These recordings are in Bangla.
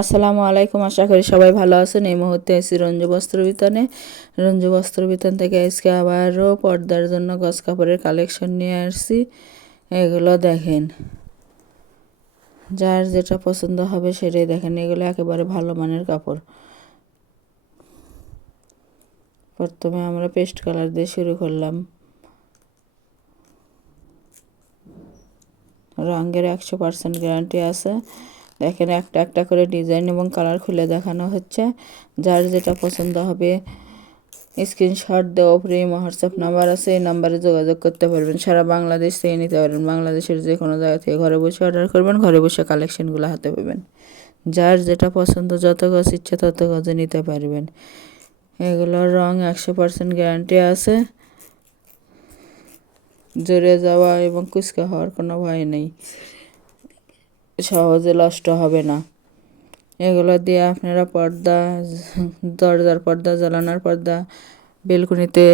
আসসালামু আলাইকুম, আশা করি সবাই ভালো আছেন। এই মুহূর্তে আছি রঞ্জু বস্ত্র বিতানে। রঞ্জু বস্ত্র বিতান থেকে আজকে আবারও পর্দার জন্য গজ কাপড়ের কালেকশন নিয়ে আসছি। এগুলো দেখেন, যার যেটা পছন্দ হবে সেটাই দেখেন। এগুলো একেবারে ভালো মানের কাপড়। প্রথমে আমরা পেস্ট কালার দিয়ে শুরু করলাম। রঙের 100% গ্যারান্টি আছে। দেখেন, একটা একটা করে ডিজাইন এবং কালার খুলে দেখানো হচ্ছে। যার যেটা পছন্দ হবে স্ক্রিনশট দেওয়া উপরে হোয়াটসঅ্যাপ নাম্বার আছে, এই নাম্বারে যোগাযোগ করতে পারবেন। সারা বাংলাদেশ থেকে নিতে পারবেন। বাংলাদেশের যে কোনো জায়গা থেকে ঘরে বসে অর্ডার করবেন, ঘরে বসে কালেকশনগুলো হাতে পাবেন। যার যেটা পছন্দ, যত গজ ইচ্ছে তত গজে নিতে পারবেন। এগুলোর রং 100% গ্যারান্টি আছে। জড়ে যাওয়া এবং কুচকা হওয়ার কোনো ভয় নেই, সহজে নষ্ট হবে না। এগুলো দিয়ে আপনারা পর্দা, দরজার পর্দা, জানালার পর্দা, বেলকনিতে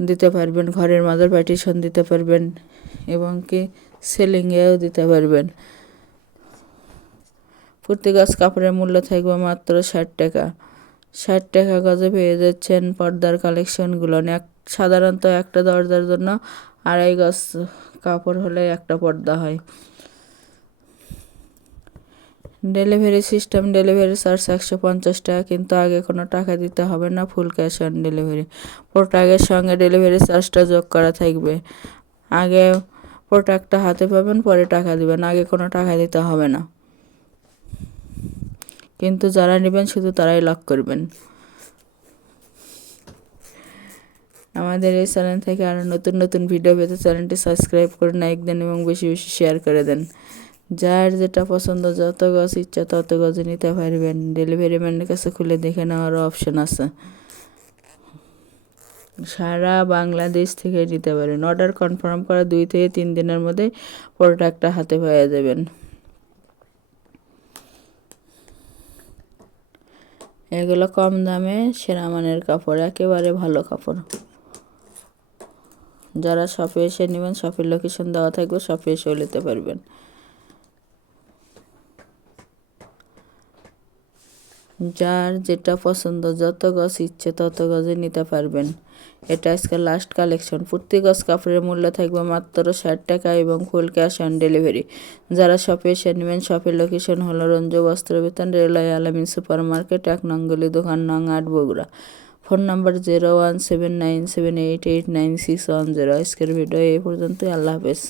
দিতে পারবেন, ঘরের মাঝে পার্টিশন দিতে পারবেন এবং কি সিলিংয়েও দিতে পারবেন। প্রতি গজ কাপড়ের মূল্য থাকবে মাত্র 60 টাকা। 60 টাকা গজে পেয়ে যাচ্ছেন পর্দার কালেকশনগুলো। সাধারণত একটা দরজার জন্য 2.5 গজ কাপড় হলে একটা পর্দা হয়। ডেলিভারি সিস্টেম, ডেলিভারি চার্জ 150 টাকা, কিন্তু আগে কোনো টাকা দিতে হবে না। Full cash on delivery. প্রোডাক্টের সঙ্গে ডেলিভারি চার্জটা যোগ করা থাকবে। আগে প্রোডাক্টটা হাতে পাবেন, পরে টাকা দিবেন, আগে কোনো টাকা দিতে হবে না। কিন্তু যারা নেবেন শুধু তারাই লক করবেন। আমাদের এই চ্যানেল থেকে আরও নতুন নতুন ভিডিও পেতে চ্যানেলটি সাবস্ক্রাইব করে লাইক দেন এবং বেশি বেশি শেয়ার করে দেন। যার যেটা পছন্দ, যত গজ ইচ্ছা তত গজে নিতে পারবেন। ডেলিভারি ম্যানের কাছে খুলে দেখে নেওয়ারও অপশন আছে। সারা বাংলাদেশ থেকে নিতে পারেন। অর্ডার কনফার্ম করা 2 থেকে 3 দিনের মধ্যে প্রোডাক্টটা হাতে পেয়ে যাবেন। এগুলো কম দামে সেরা মানের কাপড়, একেবারে ভালো কাপড়। যারা শপে এসে নেবেন, শপের লোকেশন দেওয়া থাকবে, শপে এসেও নিতে পারবেন। যার যেটা পছন্দ, যত গজ ইচ্ছে তত গজে নিতে পারবেন। এটা আজকে লাস্ট কালেকশন। প্রতি গজ কাপড়ের মূল্য থাকবে মাত্র 60 টাকা এবং ফুল ক্যাশ অন ডেলিভারি। যারা শপে এসে নেবেন, শপের লোকেশন হলো রঞ্জু বস্ত্র বিতান, রেলওয়ে আলামিন সুপার মার্কেট, 1 নং গলি, দোকান নং 8, বগুড়া। Phone number 017978896110। আজকের ভিডিও এই পর্যন্তই। আল্লাহ হাফেজ।